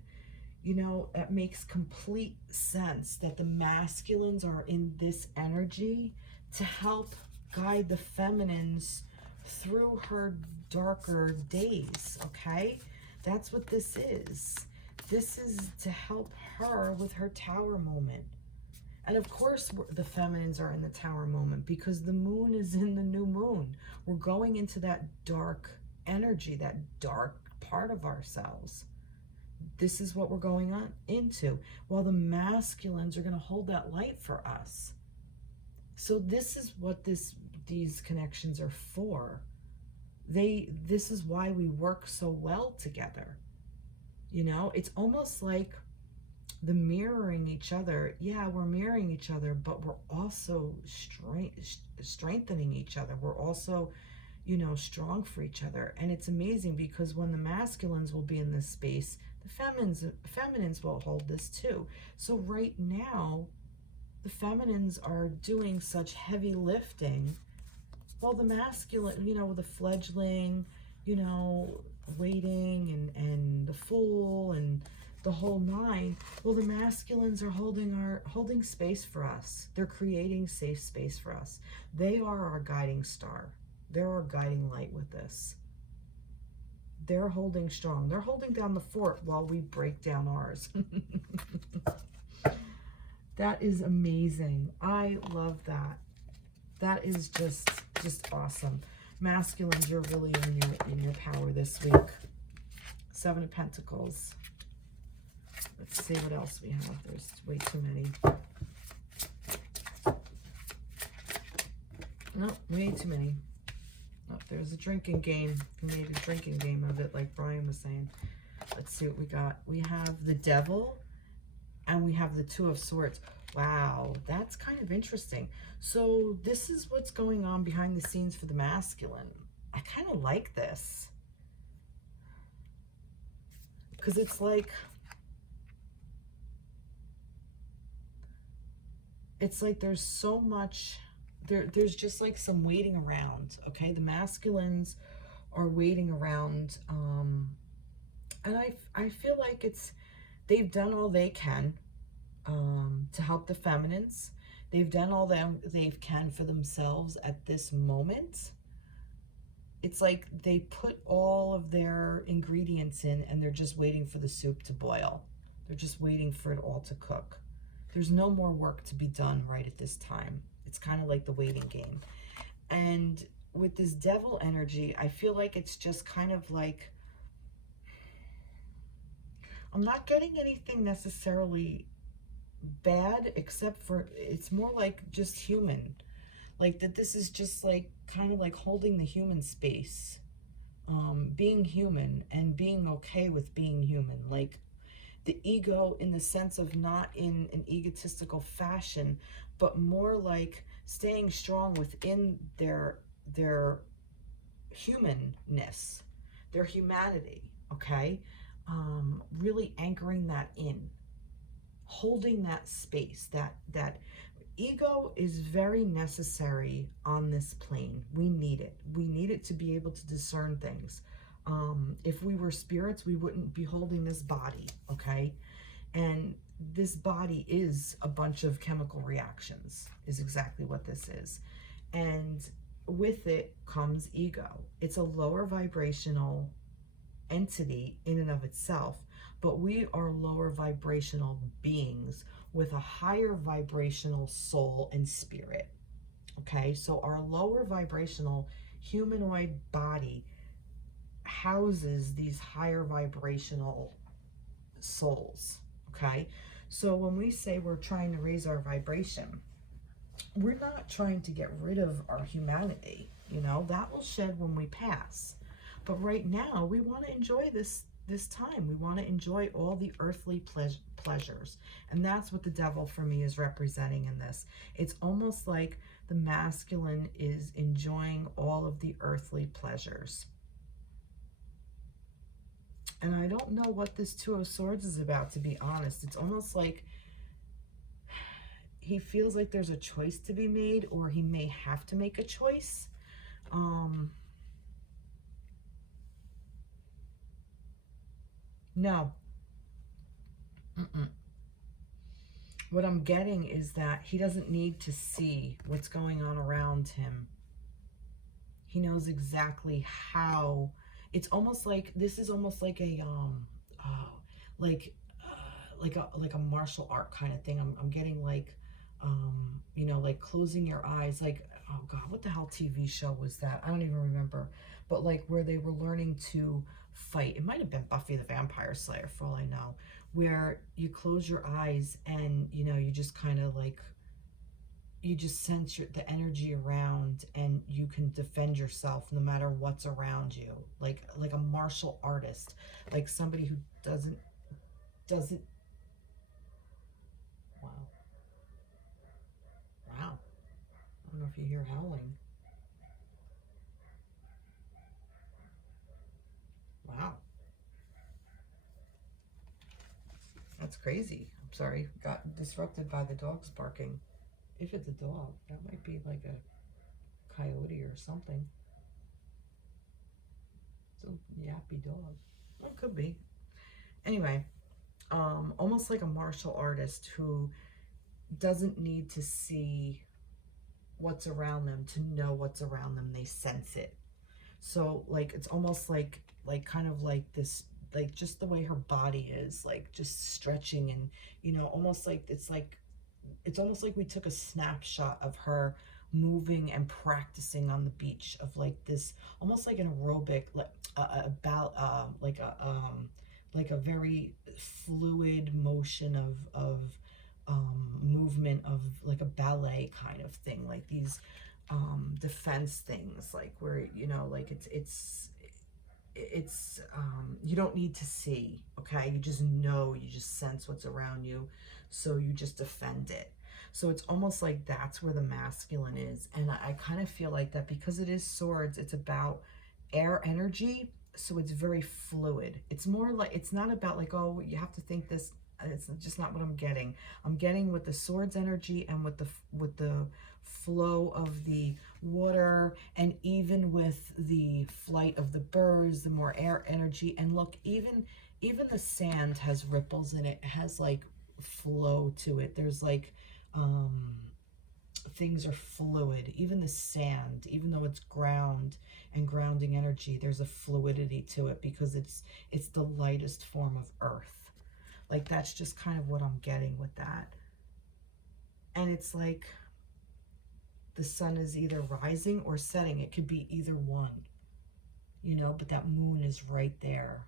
you know, that makes complete sense that the masculines are in this energy to help guide the feminines through her darker days, okay? That's what this is. This is to help her with her tower moment. And of course, the feminines are in the tower moment because the moon is in the new moon. We're going into that dark energy, that dark part of ourselves. This is what we're going on into. While the masculines are going to hold that light for us. So this is what these connections are for. This is why we work so well together. You know, it's almost like the mirroring each other. Yeah, we're mirroring each other, but we're also strengthening each other. We're also, you know, strong for each other. And it's amazing because when the masculines will be in this space, the feminines will hold this too. So right now, the feminines are doing such heavy lifting, while the masculine, you know, the fledgling, you know, waiting and the fool and the whole nine. Well, the masculines are holding space for us. They're creating safe space for us. They are our guiding star. They're our guiding light with this. They're holding strong. They're holding down the fort while we break down ours. That is amazing. I love that. That is just awesome. Masculines, you're really in your power this week. Seven of Pentacles. Let's see what else we have. There's way too many. No, way too many. Oh, there's a drinking game. We made a drinking game of it, like Brian was saying. Let's see what we got. We have the Devil, and we have the Two of Swords. Wow, that's kind of interesting. So this is what's going on behind the scenes for the masculine. I kind of like this. Because it's like there's so much, there's just like some waiting around, okay? The masculines are waiting around, and I feel like they've done all they can to help the feminines. They've done all they can for themselves at this moment. It's like they put all of their ingredients in and they're just waiting for the soup to boil. They're just waiting for it all to cook. There's no more work to be done right at this time. It's kind of like the waiting game. And with this Devil energy, I feel like it's just kind of like, I'm not getting anything necessarily bad, except for it's more like just human. Like that this is just like kind of like holding the human space. Being human and being okay with being human. Like the ego in the sense of not in an egotistical fashion, but more like staying strong within their humanness, their humanity, okay? Really anchoring that in, holding that space, that ego is very necessary on this plane. We need it. We need it to be able to discern things. If we were spirits, we wouldn't be holding this body, okay? And this body is a bunch of chemical reactions, is exactly what this is. And with it comes ego. It's a lower vibrational entity in and of itself, but we are lower vibrational beings with a higher vibrational soul and spirit. Okay, so our lower vibrational humanoid body houses these higher vibrational souls. Okay, so when we say we're trying to raise our vibration, we're not trying to get rid of our humanity. You know, that will shed when we pass. But right now, we want to enjoy this time. We want to enjoy all the earthly pleasures. And that's what the devil for me is representing in this. It's almost like the masculine is enjoying all of the earthly pleasures. And I don't know what this Two of Swords is about, to be honest. It's almost like he feels like there's a choice to be made, or he may have to make a choice. No. What I'm getting is that he doesn't need to see what's going on around him. He knows exactly how. It's almost like, this is almost like a like a martial art kind of thing. I'm getting like, you know, like closing your eyes, like, oh God, what the hell TV show was that? I don't even remember. But like where they were learning to fight. It might have been Buffy the Vampire Slayer for all I know, where you close your eyes and, you know, you just kind of like, you just sense the energy around, and you can defend yourself no matter what's around you. Like a martial artist, like somebody who doesn't, wow. Wow. I don't know if you hear howling. Wow. That's crazy. I'm sorry. Got disrupted by the dogs barking. If it's a dog, that might be like a coyote or something. It's a yappy dog. Well, it could be. Anyway, almost like a martial artist who doesn't need to see what's around them to know what's around them. They sense it. So like it's almost like kind of like this, like just the way her body is, like just stretching, and you know, almost like it's almost like we took a snapshot of her moving and practicing on the beach, of like this, almost like an aerobic, like a very fluid motion of movement, of like a ballet kind of thing, like these defense things, like where, you know, like it's you don't need to see, okay, you just know, you just sense what's around you, so you just defend it. So it's almost like that's where the masculine is. And I kind of feel like that because it is swords, it's about air energy, so it's very fluid. It's more like, it's not about like, oh, you have to think this. It's just not what I'm getting. I'm getting with the swords energy, and with the flow of the water, and even with the flight of the birds, the more air energy. And look, even the sand has ripples in it. It has like flow to it. There's like things are fluid. Even the sand, even though it's ground and grounding energy, there's a fluidity to it because it's the lightest form of earth. Like that's just kind of what I'm getting with that. And it's like the sun is either rising or setting. It could be either one, you know, but that moon is right there.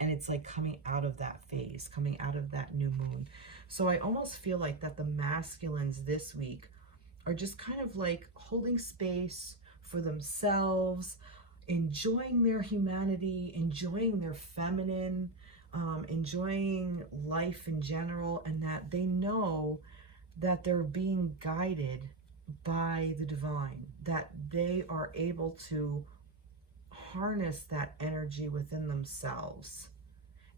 And it's like coming out of that phase, coming out of that new moon. So I almost feel like that the masculines this week are just kind of like holding space for themselves, enjoying their humanity, enjoying their feminine, enjoying life in general, and that they know that they're being guided by the divine, that they are able to harness that energy within themselves,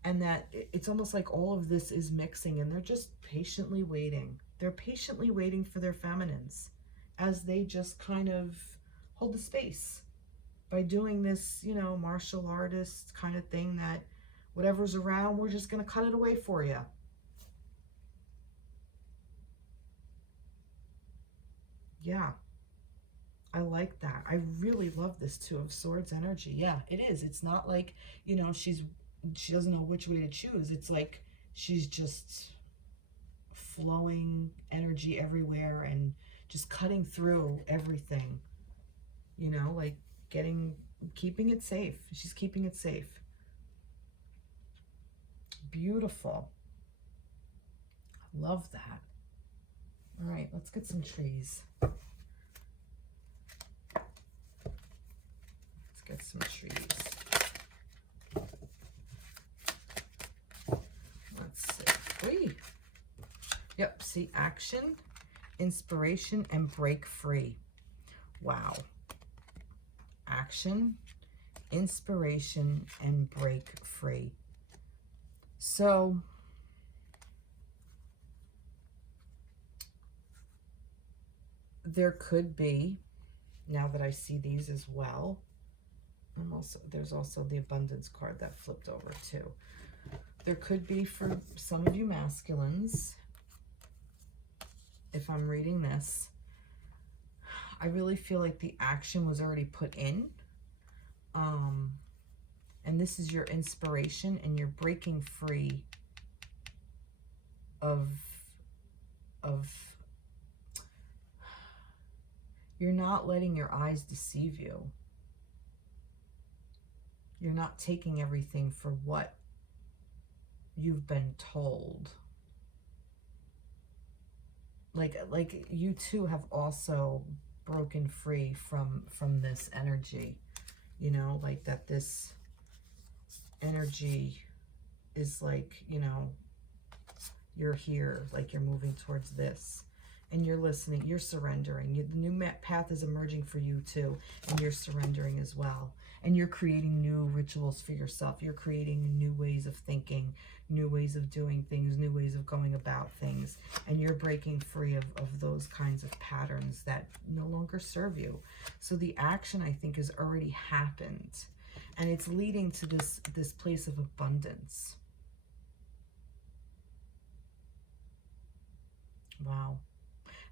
and that it's almost like all of this is mixing, and they're just patiently waiting. They're patiently waiting for their feminines as they just kind of hold the space by doing this, you know, martial artist kind of thing, that whatever's around, we're just going to cut it away for you. Yeah, I like that. I really love this Two of Swords energy. Yeah, it is. It's not like, you know, she doesn't know which way to choose. It's like she's just flowing energy everywhere and just cutting through everything, you know, like keeping it safe. She's keeping it safe. Beautiful. Love that. All right, let's get some trees. Let's get some trees. Let's see. Free. Yep, see, action, inspiration, and break free. Wow. Action, inspiration, and break free. So there could be, now that I see these as well, there's also the abundance card that flipped over too. There could be, for some of you masculines, if I'm reading this, I really feel like the action was already put in. And this is your inspiration, and you're breaking free of you're not letting your eyes deceive you. You're not taking everything for what you've been told. Like you too have also broken free from this energy, you know, like that this energy is like, you know, you're here, like you're moving towards this, and you're listening, you're surrendering. The new path is emerging for you too, and you're surrendering as well. And you're creating new rituals for yourself. You're creating new ways of thinking, new ways of doing things, new ways of going about things. And you're breaking free of those kinds of patterns that no longer serve you. So the action, I think, has already happened. And it's leading to this place of abundance. Wow.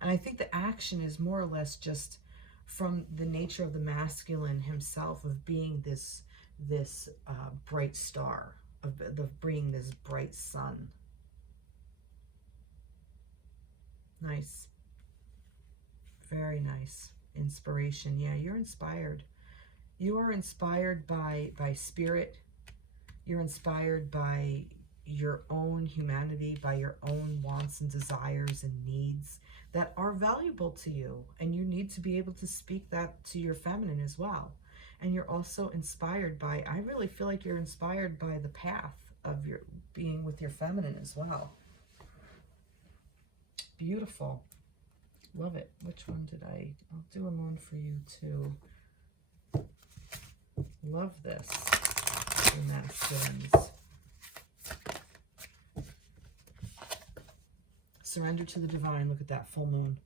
And I think the action is more or less just from the nature of the masculine himself, of being this bright star, of bringing this bright sun. Nice. Very nice. Inspiration. Yeah, you're inspired. You are inspired by spirit. You're inspired by your own humanity, by your own wants and desires and needs that are valuable to you. And you need to be able to speak that to your feminine as well. And you're also inspired by, I really feel like you're inspired by the path of your being with your feminine as well. Beautiful. Love it. Which one did I'll do them on for you too. Love this. The masculines. Surrender to the divine. Look at that full moon.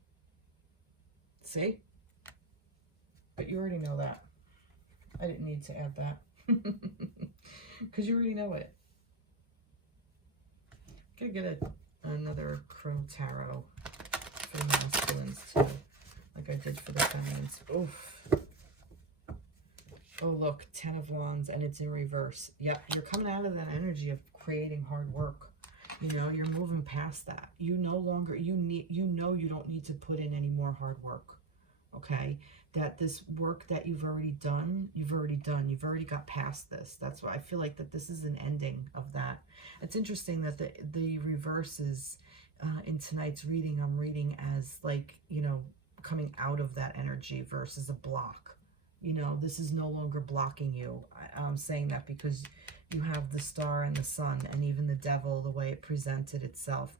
See? But you already know that. I didn't need to add that. Because you already know it. I'm going to get another Crow Tarot for the masculines too. Like I did for the feminines. Oof. Oh, look. 10 of Wands, and it's in reverse. Yep. You're coming out of that energy of creating hard work. You know, you're moving past that. You no longer, you know you don't need to put in any more hard work, okay? That this work that you've already done. You've already got past this. That's why I feel like that this is an ending of that. It's interesting that the reverse is, in tonight's reading, I'm reading as like, you know, coming out of that energy versus a block. You know, this is no longer blocking you. I'm saying that because you have the star and the sun, and even the devil, the way it presented itself.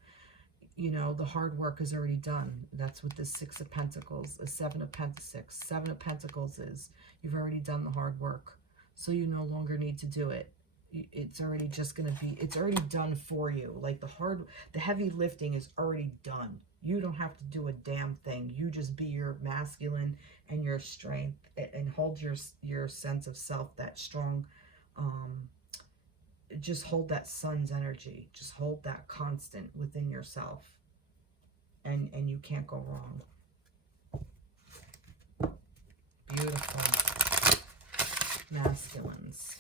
You know, the hard work is already done. That's what the 6 of Pentacles, the 7 of Pentacles, 7 of Pentacles is. You've already done the hard work. So you no longer need to do it. It's already just going to be, it's already done for you. Like the heavy lifting is already done. You don't have to do a damn thing. You just be your masculine and your strength, and hold your sense of self, that strong, just hold that sun's energy. Just hold that constant within yourself. And you can't go wrong. Beautiful. Masculines.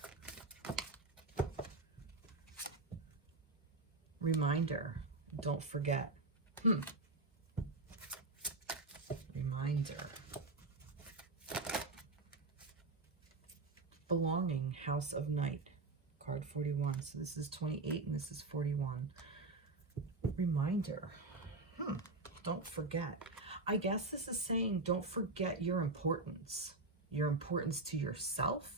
Reminder. Don't forget. Reminder. Belonging. House of Night. Card 41. So this is 28 and this is 41. Reminder. Don't forget. I guess this is saying don't forget your importance. Your importance to yourself,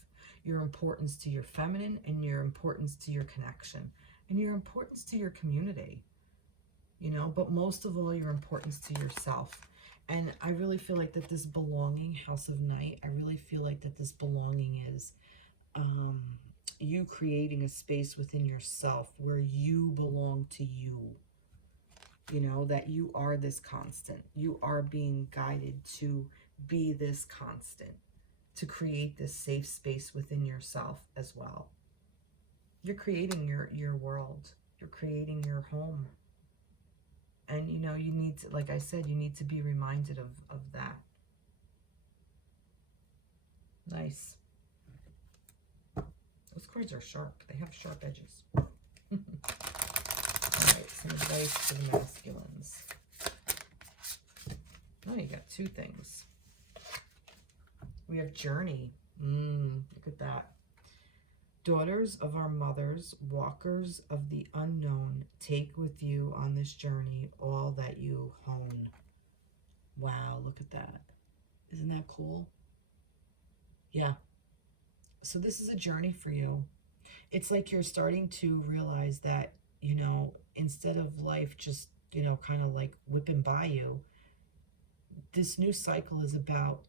your importance to your feminine, and your importance to your connection, and your importance to your community. You know, but most of all, your importance to yourself. And I really feel like that this belonging, House of Night, I really feel like that this belonging is you creating a space within yourself where you belong to you. You know, that you are this constant. You are being guided to be this constant, to create this safe space within yourself as well. You're creating your world. You're creating your home. And, you know, you need to, like I said, you need to be reminded of that. Nice. Those cards are sharp. They have sharp edges. All right, some advice for the masculines. Oh, you got two things. We have journey. Look at that. Daughters of our mothers, walkers of the unknown, take with you on this journey all that you hone. Wow, look at that. Isn't that cool? Yeah. So this is a journey for you. It's like you're starting to realize that, you know, instead of life just, you know, kind of like whipping by you, this new cycle is about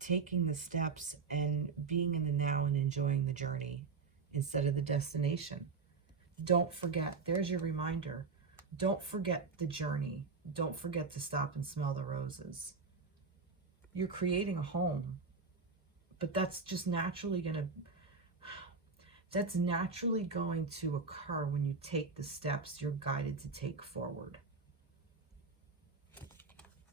taking the steps and being in the now and enjoying the journey instead of the destination. Don't forget. There's your reminder. Don't forget the journey. Don't forget to stop and smell the roses. You're creating a home, but that's just naturally going to occur when you take the steps you're guided to take forward.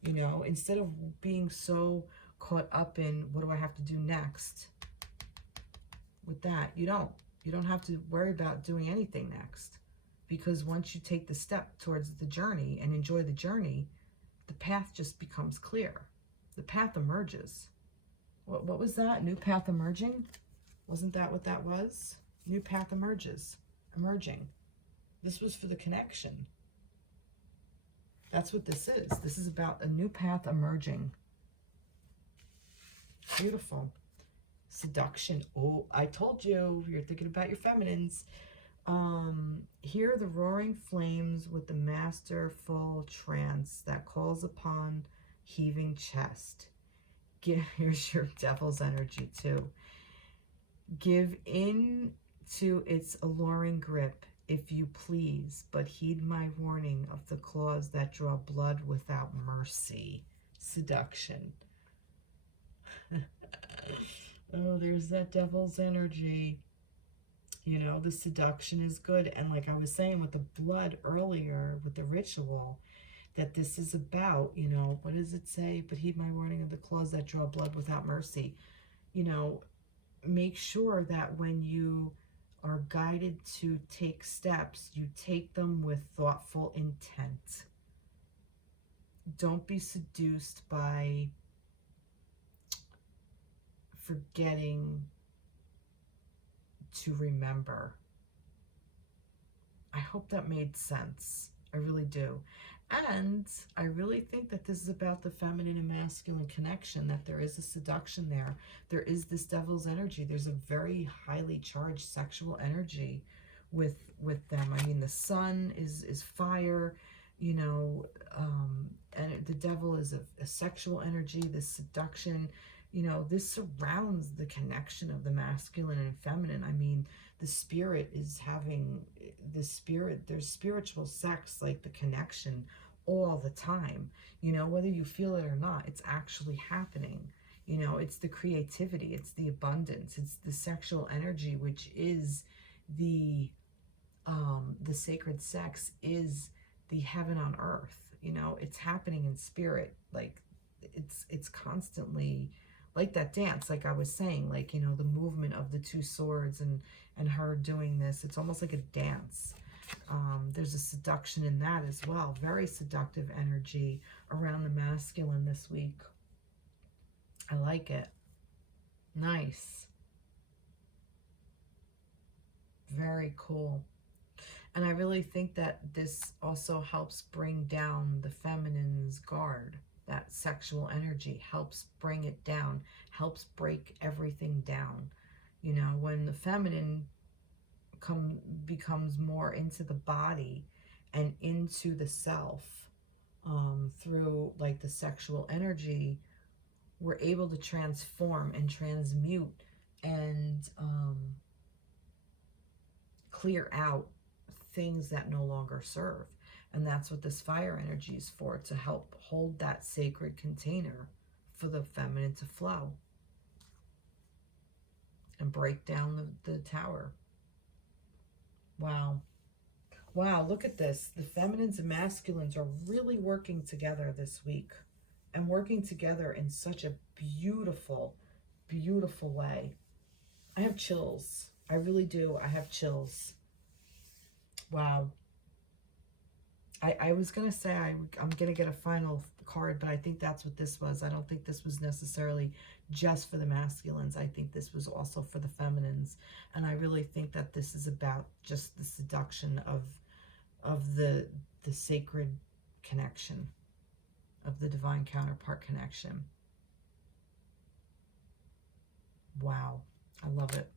You know, instead of being so caught up in what do I have to do next, with that, you don't have to worry about doing anything next, because once you take the step towards the journey and enjoy the journey, the path just becomes clear. The path emerges. What was that? New path emerging? Wasn't that what that was? New path emerges. Emerging. This was for the connection. That's what this is. This is about a new path emerging. Beautiful. Seduction. Oh, I told you, you're thinking about your feminines. Hear the roaring flames with the masterful trance that calls upon heaving chest. Here's your devil's energy too. Give in to its alluring grip, if you please, but heed my warning of the claws that draw blood without mercy. Seduction. Oh, there's that devil's energy. You know, the seduction is good. And like I was saying with the blood earlier, with the ritual, that this is about, you know, what does it say? But heed my warning of the claws that draw blood without mercy. You know, make sure that when you are guided to take steps, you take them with thoughtful intent. Don't be seduced by forgetting to remember. I hope that made sense. I really do. And I really think that this is about the feminine and masculine connection, that there is a seduction there. There is this devil's energy. There's a very highly charged sexual energy with them. I mean, the sun is fire, you know, and the devil is a sexual energy, this seduction. You know, this surrounds the connection of the masculine and feminine. I mean, the spirit is having there's spiritual sex, like the connection all the time. You know, whether you feel it or not, it's actually happening. You know, it's the creativity, it's the abundance, it's the sexual energy, which is the sacred sex, is the heaven on earth. You know, it's happening in spirit. Like it's constantly like that dance, like I was saying, like, you know, the movement of the two swords and her doing this. It's almost like a dance. There's a seduction in that as well. Very seductive energy around the masculine this week. I like it. Nice. Very cool. And I really think that this also helps bring down the feminine's guard. That sexual energy helps bring it down, helps break everything down. You know, when the feminine becomes more into the body and into the self, through like the sexual energy, we're able to transform and transmute and clear out things that no longer serve. And that's what this fire energy is for, to help hold that sacred container for the feminine to flow and break down the tower. Wow. Wow, look at this. The feminines and masculines are really working together this week, and working together in such a beautiful, beautiful way. I have chills. I really do. I have chills. Wow. I was going to say I'm going to get a final card, but I think that's what this was. I don't think this was necessarily just for the masculines. I think this was also for the feminines. And I really think that this is about just the seduction of the sacred connection, of the divine counterpart connection. Wow. I love it.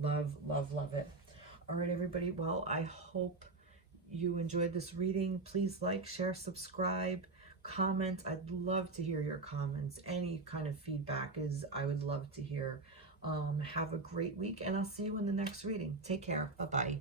Love, love, love it. All right, everybody. Well, I hope you enjoyed this reading. Please like, share, subscribe, comment. I'd love to hear your comments. Any kind of feedback I would love to hear. Have a great week, and I'll see you in the next reading. Take care. Bye-bye.